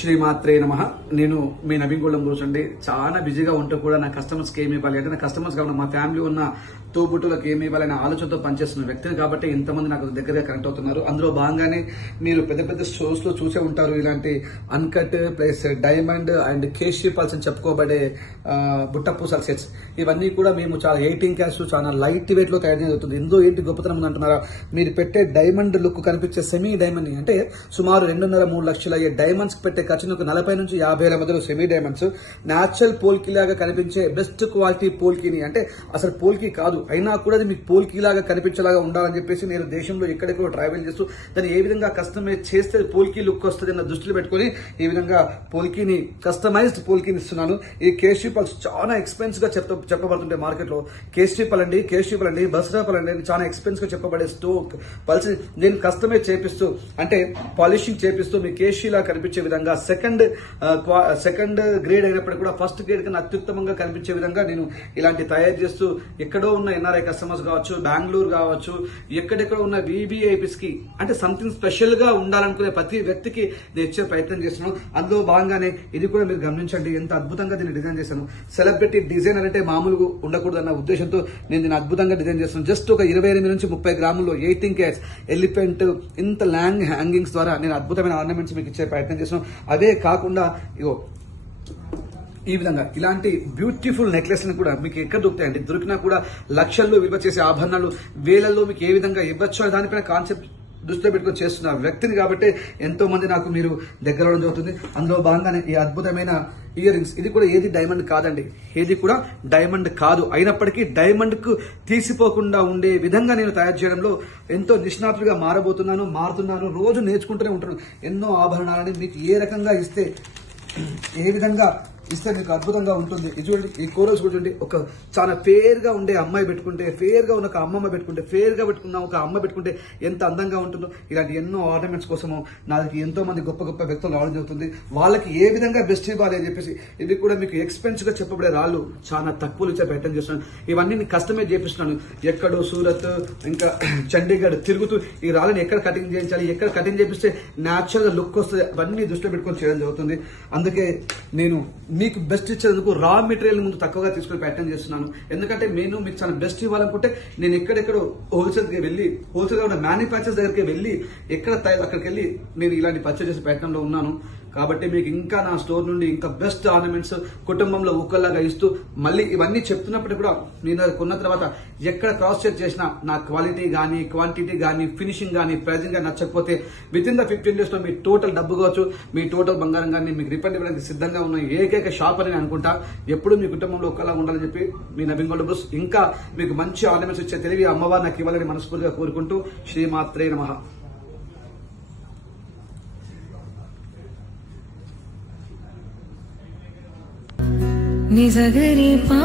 శ్రీమాత్రే నమః. నేను మీ నవీన్ గోల్డెన్ బ్రోస్ అండి. చాలా బిజీగా ఉంటూ కూడా నా కస్టమర్స్కి ఏమి ఇవ్వాలి అంటే, నా కస్టమర్స్ కావాలి, మా ఫ్యామిలీ ఉన్న తోబుట్టులకు ఏమి ఇవ్వాలనే ఆలోచనతో పనిచేస్తున్న వ్యక్తిని కాబట్టి ఇంతమంది నాకు దగ్గరగా కనెక్ట్ అవుతున్నారు. అందులో భాగంగానే మీరు పెద్ద పెద్ద షోస్ లో చూసే ఉంటారు, ఇలాంటి uncut plus diamond and Keshi pulse అని చెప్పుకోబడే బుట్టపూసల సెట్స్. ఇవన్నీ కూడా మేము చాలా 18 క్యారెట్స్ చాలా లైట్ వెయిట్ లో తయారు జరుగుతుంది. ఇందులో ఏంటి గొప్పతనం ఉంది అంటున్నారా? మీరు పెట్టే డైమండ్ లుక్ కనిపించే సెమీ డైమండ్ అంటే సుమారు 2.5-3 లక్షల అయ్యే డైమండ్స్ పెట్టే ఖర్చును 40 నుంచి 50 మధ్యలో సెమీ డైమండ్స్ న్యాచురల్ పోల్కి లాగా కనిపించే బెస్ట్ క్వాలిటీ పోల్కిని, అంటే అసలు పోల్కి కాదు అయినా కూడా అది మీకు పోల్కి లాగా కనిపించేలాగా ఉండాలని చెప్పేసి నేను దేశంలో ఎక్కడెక్కడో ట్రావెల్ చేస్తూ దాన్ని ఏ విధంగా కస్టమైజ్ చేస్తే పోల్కి లుక్ వస్తుంది అన్న దృష్టిలో పెట్టుకుని ఈ విధంగా పోల్కిని కస్టమైజ్డ్ పోల్కిని ఇస్తున్నాను. ఈ కేశీ పల్స్ చాలా ఎక్స్పెన్సివ్ గా చెప్పబడుతుంటే మార్కెట్ లో కేశీ పలండి బస్రా పలండి చాలా ఎక్స్పెన్సివ్ గా చెప్పబడే స్టోక్ పల్స్ నేను కస్టమైజ్ చేపిస్తూ అంటే పాలిషింగ్ చేపిస్తూ మీ కేశీలా కనిపించే విధంగా సెకండ్ గ్రేడ్ అయినప్పటికీ కూడా ఫస్ట్ గ్రేడ్ కన్నా అత్యుత్తమంగా కనిపించే విధంగా నేను ఇలాంటి తయారు చేస్తూ ఎక్కడో ఉన్న ఎన్ఆర్ఐ కస్టమర్స్ కావచ్చు, బెంగళూరు కావచ్చు, ఎక్కడెక్కడ ఉన్న వీవీఐపీస్ కి అంటే సంథింగ్ స్పెషల్ గా ఉండాలనుకునే ప్రతి వ్యక్తికి నేను ఇచ్చే ప్రయత్నం చేస్తున్నాను. అందులో భాగంగానే ఇది కూడా మీరు గమనించండి, ఎంత అద్భుతంగా దీన్ని డిజైన్ చేశాను. సెలబ్రిటీ డిజైనర్ అంటే మామూలుగా ఉండకూడదు అన్న ఉద్దేశంతో నేను దీన్ని అద్భుతంగా డిజైన్ చేస్తున్నాను. జస్ట్ ఒక 28 నుంచి 30 గ్రాముల్లో 18 క్యారెట్స్ ఎలిఫెంట్ ఇంత లాంగ్ హ్యాంగింగ్స్ ద్వారా నేను అద్భుతమైన ఆర్నమెంట్స్ మీకు ఇచ్చే ప్రయత్నం చేస్తున్నాను. అదే కాకుండా ఇగో ఈ విధంగా ఇలాంటి బ్యూటిఫుల్ నెక్లెస్ కూడా మీకు ఎక్కడ దొరుకుతాయండి, దొరికినా కూడా లక్షల్లో విలువ చేసే ఆభరణాలు వేలల్లో మీకు ఏ విధంగా ఇవ్వచ్చు అనే దానిపైన కాన్సెప్ట్ దృష్టిలో పెట్టుకుని చేస్తున్న వ్యక్తిని కాబట్టి ఎంతో మంది నాకు మీరు దగ్గర అవడం జరుగుతుంది. అందులో భాగంగానే ఈ అద్భుతమైన ఇయర్ రింగ్స్, ఇది కూడా ఏది డైమండ్ కాదండి, ఏది కూడా డైమండ్ కాదు. అయినప్పటికీ డైమండ్ కు తీసిపోకుండా ఉండే విధంగా నేను తయారు చేయడంలో ఎంతో నిష్ణాతులుగా మారుతున్నాను. రోజు నేర్చుకుంటూనే ఉంటాను. ఎన్నో ఆభరణాలని మీకు ఏ రకంగా ఇస్తే ఏ విధంగా ఇస్తే మీకు అద్భుతంగా ఉంటుంది. ఇది చూడండి, ఈ కోరల్స్ చూడండి, ఒక చాలా ఫేర్ గా ఉండే అమ్మాయి పెట్టుకుంటే, ఫేర్ గా ఉన్న ఒక అమ్మమ్మ పెట్టుకుంటే, ఫేర్ గా పెట్టుకున్న ఒక అమ్మ పెట్టుకుంటే ఎంత అందంగా ఉంటుందో. ఇలాంటి ఎన్నో ఆర్నమెంట్స్ కోసము నాకు ఎంతో మంది గొప్ప గొప్ప వ్యక్తులు రావడం జరుగుతుంది. వాళ్ళకి ఏ విధంగా బెస్ట్ ఇవ్వాలి అని చెప్పేసి ఇది కూడా మీకు ఎక్స్పెన్సివ్ గా చెప్పబడే రాళ్ళు చాలా తక్కువలు ఇచ్చే ప్రయత్నం చేస్తున్నాను. ఇవన్నీ నేను కస్టమైజ్ చేపిస్తున్నాను. ఎక్కడో సూరత్ ఇంకా చండీగఢ్ తిరుగుతూ ఈ రాళ్ళని ఎక్కడ కటింగ్ చేయించాలి, ఎక్కడ కటింగ్ చేపిస్తే న్యాచురల్ గా లుక్ వస్తుంది, అవన్నీ దృష్టిలో పెట్టుకొని చేయడం జరుగుతుంది. అందుకే నేను మీకు బెస్ట్ ఇచ్చేందుకు రా మెటీరియల్ ముందు తక్కువగా తీసుకుని ప్రయత్నం చేస్తున్నాను. ఎందుకంటే నేను మీకు చాలా బెస్ట్ ఇవ్వాలనుకుంటే నేను ఎక్కడెక్కడో హోల్సేల్కి వెళ్ళి హోల్సేల్ ఉన్న మ్యానుఫ్యాక్చర్స్ దగ్గరికి వెళ్ళి అక్కడికి వెళ్ళి నేను ఇలాంటి పర్చేజ్ చేసే ప్రయత్నంలో ఉన్నాను. కాబట్టి మీకు ఇంకా నా స్టోర్ నుండి ఇంకా బెస్ట్ ఆర్నమెంట్స్ కుటుంబంలో ఒక్కలాగా ఇస్తూ మళ్ళీ ఇవన్నీ చెప్తున్నప్పుడు కూడా నేను కొన్న తర్వాత ఎక్కడ క్రాస్ చెక్ చేసినా నా క్వాలిటీ కానీ క్వాంటిటీ కానీ ఫినిషింగ్ కానీ ప్రైజింగ్ కానీ నచ్చకపోతే విత్ ఇన్ ద 15 days లో మీ టోటల్ డబ్బు కావచ్చు, మీ టోటల్ బంగారం కానీ మీకు రిఫండ్ ఇవ్వడానికి సిద్ధంగా ఉన్న ఏకైక షాప్ అని అనుకుంటా. ఎప్పుడు మీ కుటుంబంలో ఒక్కలా ఉండాలని చెప్పి మీ నవీన్ గోల్డెన్ బ్రోస్ ఇంకా మీకు మంచి ఆర్నమెంట్స్ ఇచ్చే తెలివి అమ్మవారు నాకు ఇవ్వాలని మనస్ఫూర్తిగా కోరుకుంటూ శ్రీమాత్రే నమః. నిజగరి పా